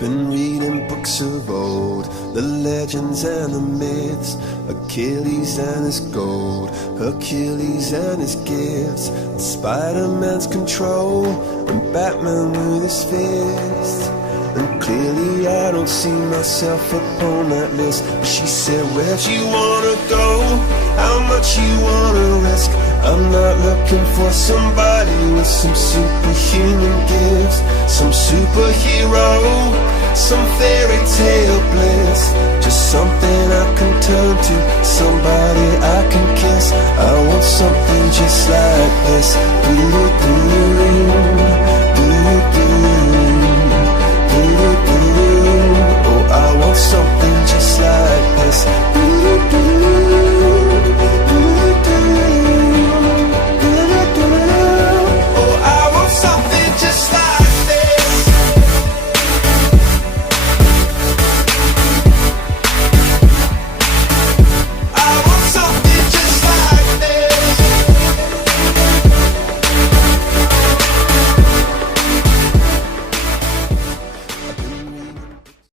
Been reading books of old, the legends and the myths, Achilles and his gold, Hercules and his gifts, and Spider-Man's control, and Batman with his fists. And clearly I don't see myself upon that list. But she said, where'd you wanna go? How much you wanna risk? I'm not looking for somebody with some superhuman gifts, some superhero, some fairy tale bliss. Just something I can turn to, somebody I can kiss. I want something just like this.